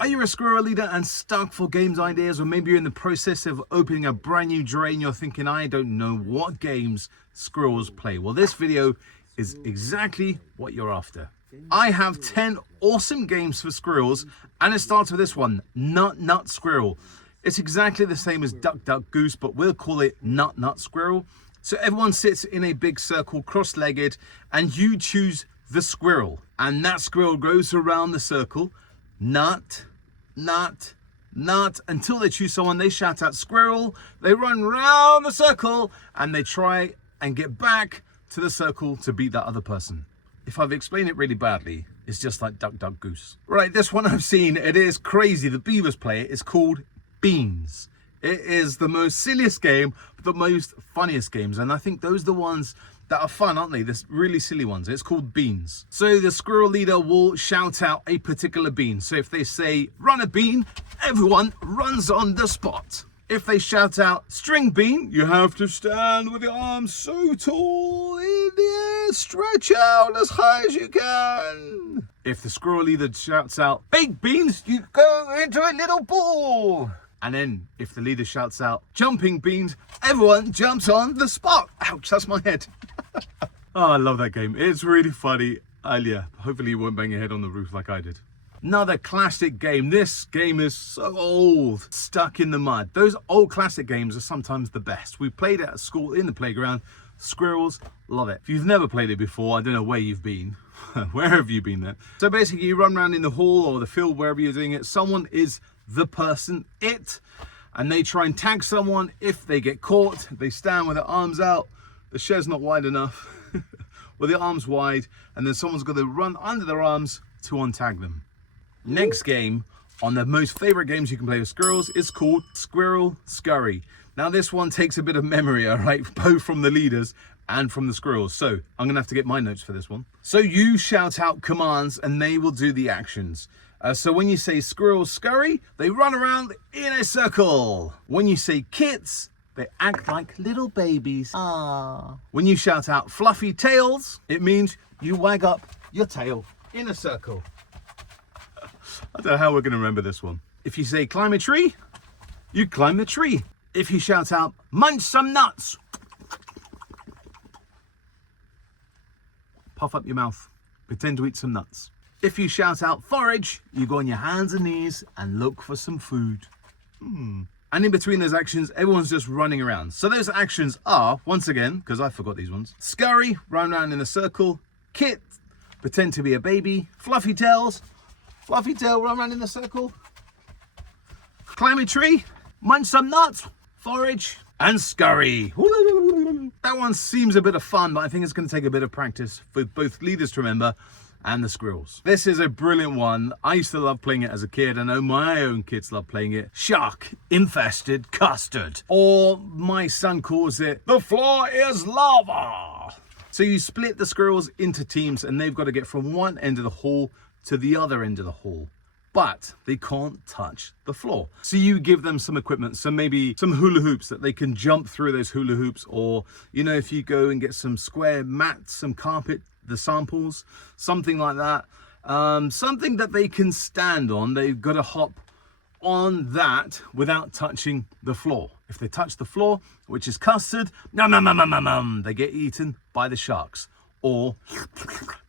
Are you a squirrel leader and stuck for games ideas, or maybe you're in the process of opening a brand new Drey and you're thinking, I don't know what games squirrels play? Well, this video is exactly what you're after. I have 10 awesome games for squirrels, and it starts with this one, Nut Nut Squirrel. It's exactly the same as Duck Duck Goose, but we'll call it Nut Nut Squirrel. So everyone sits in a big circle, cross-legged, and you choose the squirrel. And that squirrel goes around the circle, nut, nut, nut, until they choose someone. They shout out squirrel, they run round the circle, and they try and get back to the circle to beat that other person. If I've explained it really badly, it's just like Duck Duck Goose. Right, this one I've seen, it is crazy. The Beavers play it. It's called Beans. It is the most silliest game, but the most funniest games. And I think those are the ones that are fun, aren't they? The really silly ones. It's called Beans. So the squirrel leader will shout out a particular bean. So if they say, run a bean, everyone runs on the spot. If they shout out string bean, you have to stand with your arms so tall in the air, stretch out as high as you can. If the squirrel leader shouts out baked beans, you go into a little ball. And then if the leader shouts out jumping beans, everyone jumps on the spot. Ouch, that's my head. Oh, I love that game. It's really funny. Yeah, hopefully you won't bang your head on the roof like I did. Another classic game. This game is so old, stuck in the mud. Those old classic games are sometimes the best. We played it at school in the playground. Squirrels, love it. If you've never played it before, I don't know where you've been. Where have you been there? So basically you run around in the hall or the field, wherever you're doing it. Someone is the person, and they try and tag someone. If they get caught, they stand with their arms out. The shed's not wide enough. With their arms wide, and then someone's got to run under their arms to untag them. Next game on the most favorite games you can play with squirrels is called Squirrel Scurry. Now this one takes a bit of memory, all right, both from the leaders and from the squirrels. So I'm gonna have to get my notes for this one. So you shout out commands and they will do the actions. So when you say squirrel scurry, they run around in a circle. When you say kits, they act like little babies. Ah. When you shout out fluffy tails, it means you wag up your tail in a circle. I don't know how we're going to remember this one. If you say climb a tree, you climb the tree. If you shout out munch some nuts, puff up your mouth, pretend to eat some nuts. If you shout out forage, you go on your hands and knees and look for some food. And in between those actions, everyone's just running around. So those actions are, once again, because I forgot these ones, scurry, run around in a circle, kit, pretend to be a baby, fluffy tails, fluffy tail, run around in the circle, climb a tree, munch some nuts, forage, and scurry. That one seems a bit of fun, but I think it's going to take a bit of practice for both leaders to remember and the squirrels. This is a brilliant one. I used to love playing it as a kid. I know my own kids love playing it. Shark infested custard. Or my son calls it, the floor is lava. So you split the squirrels into teams and they've got to get from one end of the hall to the other end of the hall. But they can't touch the floor. So you give them some equipment, so maybe some hula hoops that they can jump through those hula hoops, or, you know, if you go and get some square mats, some carpet, the samples, something like that. Something that they can stand on. They've got to hop on that without touching the floor. If they touch the floor, which is custard, they get eaten by the sharks or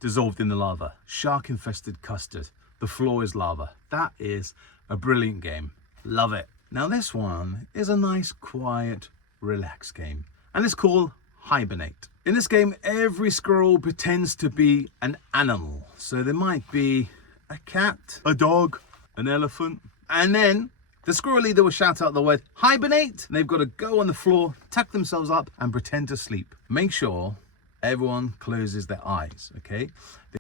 dissolved in the lava. Shark infested custard. The floor is lava. That is a brilliant game. Love it. Now this one is a nice, quiet, relaxed game. And it's called Hibernate. In this game, every squirrel pretends to be an animal. So there might be a cat, a dog, an elephant. And then the squirrel leader will shout out the word hibernate. And they've got to go on the floor, tuck themselves up and pretend to sleep. Make sure everyone closes their eyes, okay?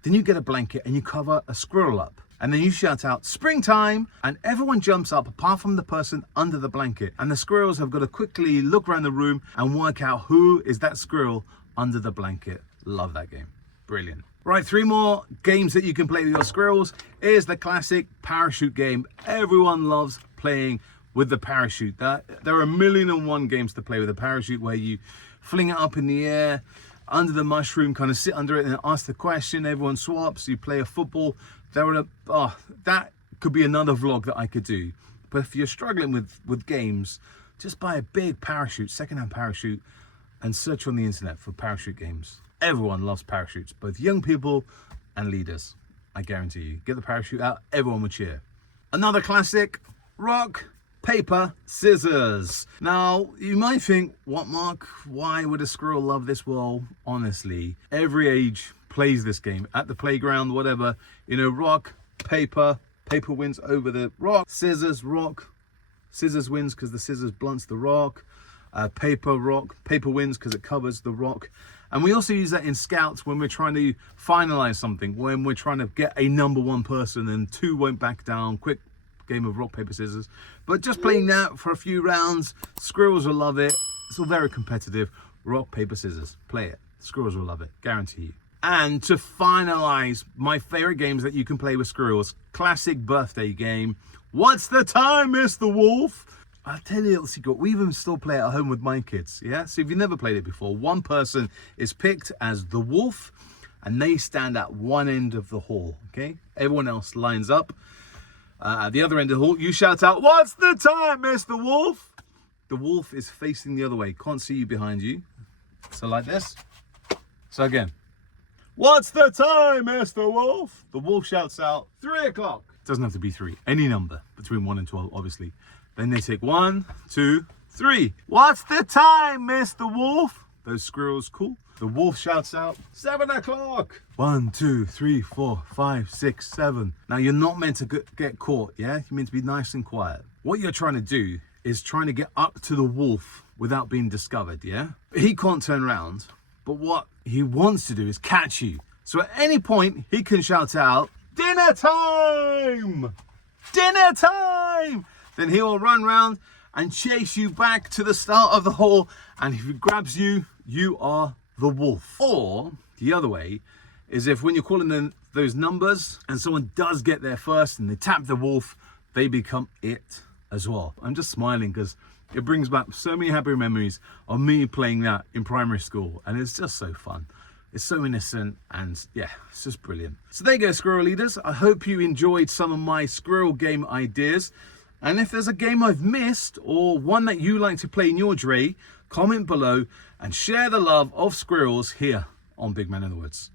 Then you get a blanket and you cover a squirrel up. And then you shout out springtime and everyone jumps up apart from the person under the blanket. And the squirrels have got to quickly look around the room and work out who is that squirrel under the blanket. Love that game. Brilliant. Right, 3 more games that you can play with your squirrels. Here's the classic parachute game. Everyone loves playing with the parachute. There are 1,000,001 games to play with a parachute where you fling it up in the air under the mushroom, kind of sit under it and ask the question. Everyone swaps. You play a football. That could be another vlog that I could do. But if you're struggling with games, just buy a big parachute, secondhand parachute, and search on the internet for parachute games. Everyone loves parachutes, both young people and leaders. I guarantee you. Get the parachute out, everyone will cheer. Another classic, rock, paper, scissors. Now, you might think, what, Mark? Why would a squirrel love this? Well, honestly, every age plays this game. At the playground, whatever. You know, rock, paper wins over the rock. Scissors, rock. Scissors wins because the scissors blunts the rock. Paper, rock. Paper wins because it covers the rock. And we also use that in Scouts when we're trying to finalize something, when we're trying to get a number one person and two won't back down. Quick game of rock, paper, scissors. But just playing that for a few rounds, squirrels will love it. It's all very competitive. Rock, paper, scissors. Play it. Squirrels will love it. Guarantee you. And to finalize my favorite games that you can play with squirrels, classic birthday game. What's the time, Mr. Wolf? I'll tell you a little secret. We even still play it at home with my kids. Yeah. So if you've never played it before, one person is picked as the wolf and they stand at one end of the hall. Okay. Everyone else lines up. At the other end of the hall, you shout out, "What's the time, Mr. Wolf?" The wolf is facing the other way. Can't see you behind you. So like this. So again. "What's the time, Mr. Wolf?" The wolf shouts out, 3 o'clock. Doesn't have to be 3. Any number between 1 and 12, obviously. Then they take 1, 2, 3. "What's the time, Mr. Wolf?" Those squirrels cool. The wolf shouts out, 7 o'clock. 1, 2, 3, 4, 5, 6, 7. Now you're not meant to get caught, yeah? You're meant to be nice and quiet. What you're trying to do is trying to get up to the wolf without being discovered, yeah? He can't turn around, but what he wants to do is catch you. So at any point, he can shout out, "Dinner time! Dinner time!" Then he will run round and chase you back to the start of the hall. And if he grabs you, you are the wolf. Or the other way is if when you're calling those numbers and someone does get there first and they tap the wolf, they become it as well. I'm just smiling because it brings back so many happy memories of me playing that in primary school. And it's just so fun. It's so innocent and yeah, it's just brilliant. So there you go, Squirrel Leaders. I hope you enjoyed some of my squirrel game ideas. And if there's a game I've missed or one that you like to play in your Drey, comment below and share the love of squirrels here on Big Man in the Woods.